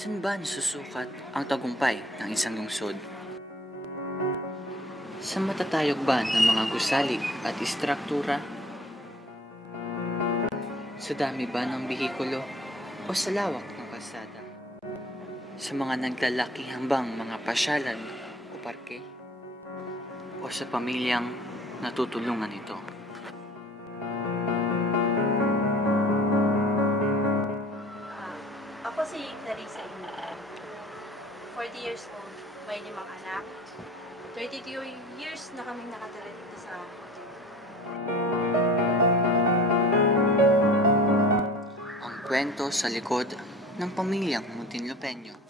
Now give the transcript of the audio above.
Saan ba nasusukat ang tagumpay ng isang lungsod? Sa matatayog ba ng mga gusali at istruktura? Sa dami ba ng bihikulo o sa lawak ng kalsada? Sa mga naglalaki-hambang mga pasyalan o parke? O sa pamilyang natutulungan ito? Ako si Clarissa Inman. 40 years old, may 5 anak. 32 years na kaming nakatira dito sa hotel. Ang kwento sa likod ng pamilyang Muntinlupeño.